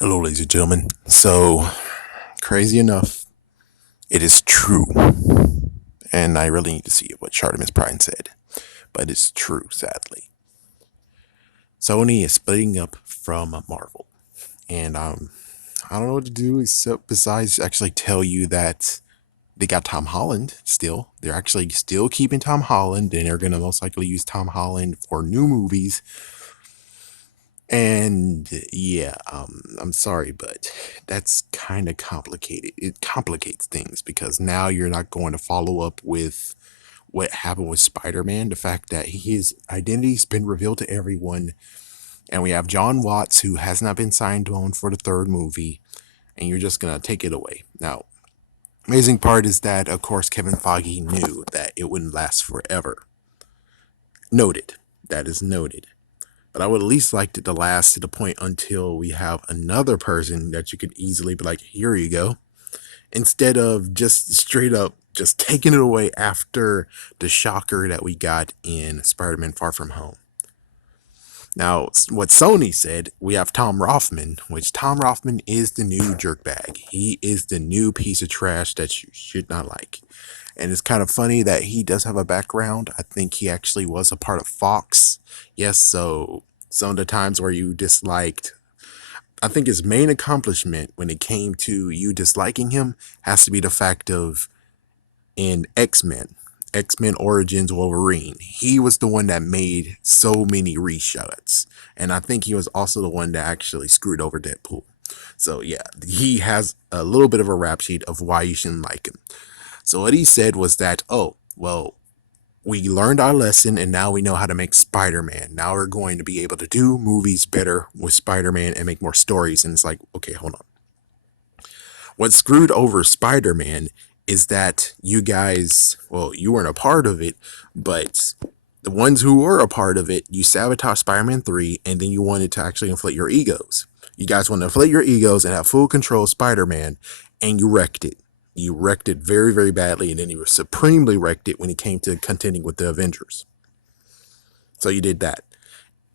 Hello, ladies and gentlemen. So, crazy enough, it is true. And I really need to see what Chartemis Prime said. But it's true, sadly. Sony is splitting up from Marvel. And I don't know what to do except besides actually tell you that they got Tom Holland still. They're actually still keeping Tom Holland, and they're going to most likely use Tom Holland for new movies. And yeah, I'm sorry, but that's kind of complicated. It complicates things because now you're not going to follow up with what happened with Spider-Man, the fact that his identity's been revealed to everyone, and we have John Watts who has not been signed on for the third movie, and you're just gonna take it away. Now, amazing part is that, of course, Kevin Feige knew that it wouldn't last forever. Noted. That is noted. But I would at least like it to last to the point until we have another person that you could easily be like, here you go. Instead of just straight up just taking it away after the shocker that we got in Spider-Man Far From Home. Now, what Sony said, we have Tom Rothman, which Tom Rothman is the new jerkbag. He is the new piece of trash that you should not like. And it's kind of funny that he does have a background. I think he actually was a part of Fox. Yes, so some of the times where you disliked, I think his main accomplishment when it came to you disliking him has to be the fact of in X-Men Origins Wolverine. He was the one that made so many reshots. And I think he was also the one that actually screwed over Deadpool. So yeah, he has a little bit of a rap sheet of why you shouldn't like him. So what he said was that, oh, well, we learned our lesson and now we know how to make Spider-Man. Now we're going to be able to do movies better with Spider-Man and make more stories. And it's like, okay, hold on. What screwed over Spider-Man is that you guys, well, you weren't a part of it, but the ones who were a part of it, you sabotaged Spider-Man 3 and then you wanted to actually inflate your egos. You guys want to inflate your egos and have full control of Spider-Man, and you wrecked it. You wrecked it very, very badly, and then you supremely wrecked it when it came to contending with the Avengers. So you did that.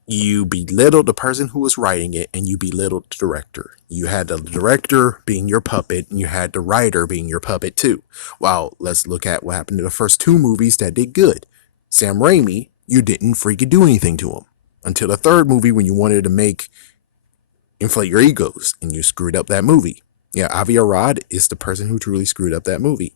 You belittled the person who was writing it, and you belittled the director. You had the director being your puppet, and you had the writer being your puppet too. Well, let's look at what happened to the first two movies that did good. Sam Raimi, you didn't freaking do anything to him. Until the third movie when you wanted to make inflate your egos, and you screwed up that movie. Yeah, Avi Arad is the person who truly screwed up that movie.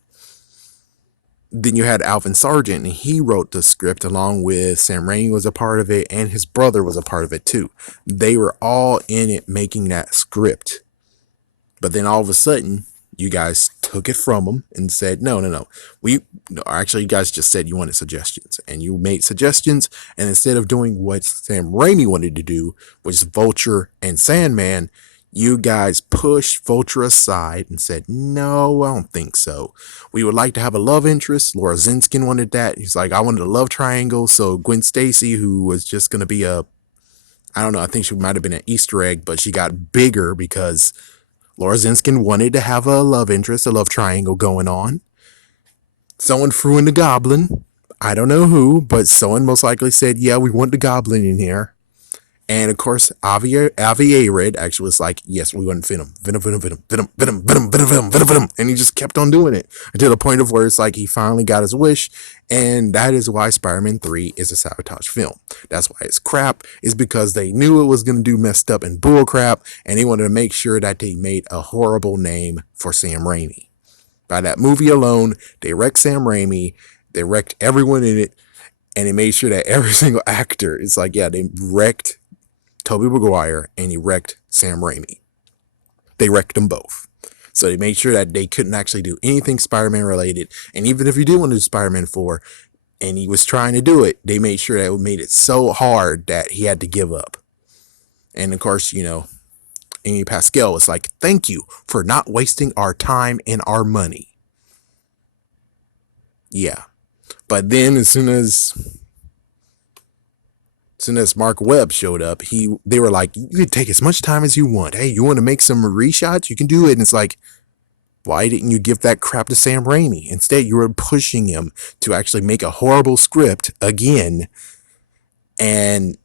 Then you had Alvin Sargent, and he wrote the script along with Sam Raimi was a part of it, and his brother was a part of it too. They were all in it making that script. But then all of a sudden, you guys took it from them and said, no. Actually, you guys just said you wanted suggestions, and you made suggestions, and instead of doing what Sam Raimi wanted to do, which is Vulture and Sandman, you guys pushed Vulture aside and said, no, I don't think so. We would like to have a love interest. Laura Zinskin wanted that. He's like, I wanted a love triangle. So Gwen Stacy, who was just going to be I don't know, I think she might have been an Easter egg, but she got bigger because Laura Zinskin wanted to have a love interest, a love triangle going on. Someone threw in the Goblin. I don't know who, but someone most likely said, yeah, we want the Goblin in here. And of course, Avi Arad actually was like, yes, we want Venom. And he just kept on doing it until the point of where it's like he finally got his wish. And that is why Spider-Man 3 is a sabotage film. That's why it's crap, is because they knew it was going to do messed up and bull crap. And they wanted to make sure that they made a horrible name for Sam Raimi. By that movie alone, they wrecked Sam Raimi. They wrecked everyone in it. And they made sure that every single actor, it's like, yeah, they wrecked Tobey Maguire and he wrecked Sam Raimi. They wrecked them both. So they made sure that they couldn't actually do anything Spider-Man related. And even if you did want to do Spider-Man 4 and he was trying to do it, they made sure that it made it so hard that he had to give up. And of course, Amy Pascal was like, thank you for not wasting our time and our money. Yeah. But then as soon as Mark Webb showed up, they were like, you can take as much time as you want. Hey, you want to make some reshots? You can do it. And it's like, why didn't you give that crap to Sam Raimi? Instead, you were pushing him to actually make a horrible script again and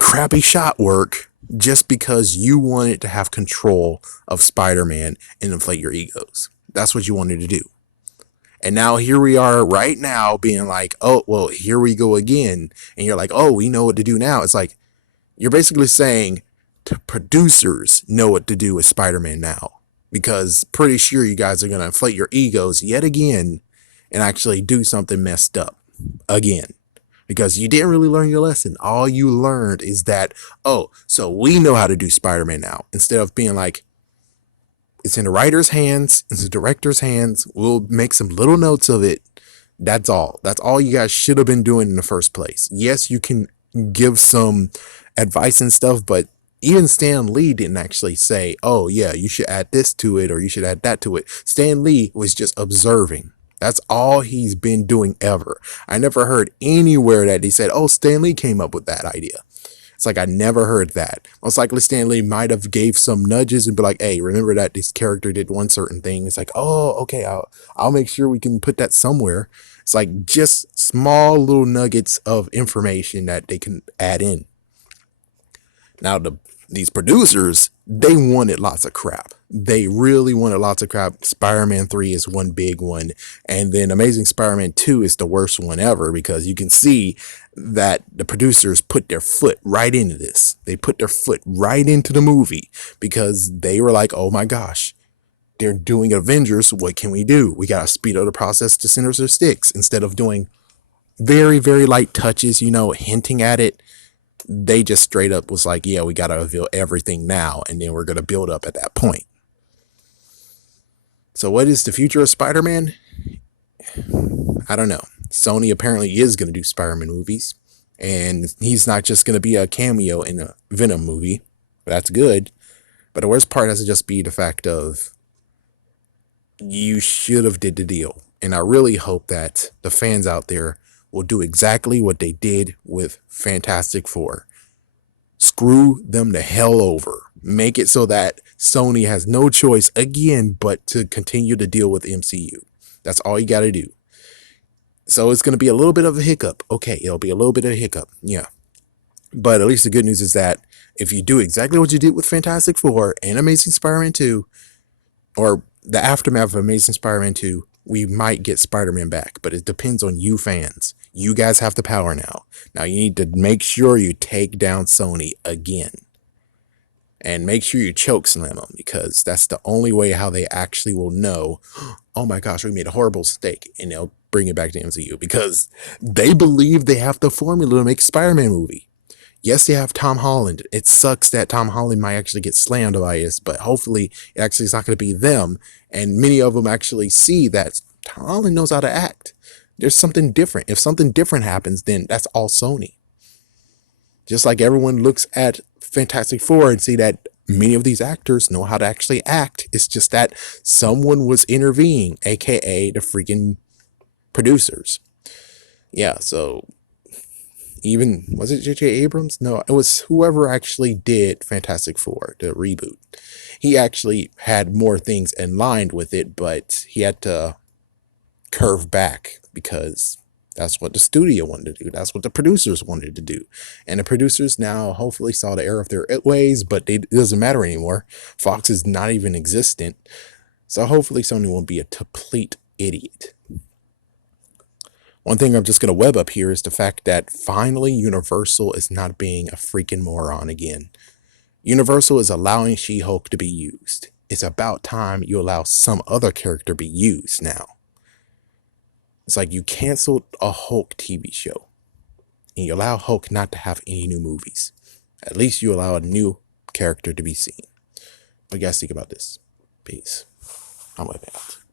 crappy shot work just because you wanted to have control of Spider-Man and inflate your egos. That's what you wanted to do. And now here we are right now being like, oh, well, here we go again. And you're like, oh, we know what to do now. It's like, you're basically saying the producers know what to do with Spider-Man now. Because pretty sure you guys are going to inflate your egos yet again and actually do something messed up again. Because you didn't really learn your lesson. All you learned is that, oh, so we know how to do Spider-Man now. Instead of being like, it's in the writer's hands, it's the director's hands, we'll make some little notes of it. That's all. That's all you guys should have been doing in the first place. Yes, you can give some advice and stuff, but even Stan Lee didn't actually say, oh, yeah, you should add this to it or you should add that to it. Stan Lee was just observing. That's all he's been doing ever. I never heard anywhere that he said, oh, Stan Lee came up with that idea. It's like, I never heard that. Most likely Stan Lee might have gave some nudges and be like, hey, remember that this character did one certain thing. It's like, oh, okay, I'll make sure we can put that somewhere. It's like just small little nuggets of information that they can add in. Now, these producers, they wanted lots of crap. They really wanted lots of crap. Spider-Man 3 is one big one. And then Amazing Spider-Man 2 is the worst one ever, because you can see that the producers put their foot right into this. They put their foot right into the movie because they were like, oh my gosh, they're doing Avengers. What can we do? We got to speed up the process to Sinister Six. Instead of doing very, very light touches, hinting at it, they just straight up was like, yeah, we got to reveal everything now, and then we're going to build up at that point. So what is the future of Spider-Man? I don't know. Sony apparently is going to do Spider-Man movies, and he's not just going to be a cameo in a Venom movie. That's good. But the worst part has to just be the fact of, you should have did the deal. And I really hope that the fans out there will do exactly what they did with Fantastic Four. Screw them the hell over. Make it so that Sony has no choice again but to continue to deal with MCU. That's all you got to do. So it's going to be a little bit of a hiccup. Okay, it'll be a little bit of a hiccup. Yeah. But at least the good news is that if you do exactly what you did with Fantastic Four and Amazing Spider-Man 2, or the aftermath of Amazing Spider-Man 2, we might get Spider-Man back. But it depends on you fans. You guys have the power now. Now you need to make sure you take down Sony again. And make sure you choke slam them, because that's the only way how they actually will know, oh my gosh, we made a horrible mistake, and they'll bring it back to MCU, because they believe they have the formula to make a Spider-Man movie. Yes, they have Tom Holland. It sucks that Tom Holland might actually get slammed by this, but hopefully it actually is not going to be them. And many of them actually see that Tom Holland knows how to act. There's something different. If something different happens, then that's all Sony. Just like everyone looks at Fantastic Four and see that many of these actors know how to actually act. It's just that someone was intervening, aka the freaking producers. Yeah, so even, was it J.J. Abrams? No, it was whoever actually did Fantastic Four, the reboot. He actually had more things in line with it, but he had to curve back because that's what the studio wanted to do. That's what the producers wanted to do. And the producers now hopefully saw the error of their ways, but it doesn't matter anymore. Fox is not even existent. So hopefully Sony won't be a complete idiot. One thing I'm just going to web up here is the fact that finally Universal is not being a freaking moron again. Universal is allowing She-Hulk to be used. It's about time you allow some other character be used now. It's like you canceled a Hulk TV show and you allow Hulk not to have any new movies. At least you allow a new character to be seen. What do you guys think about this? Peace. I'm Avi Arad.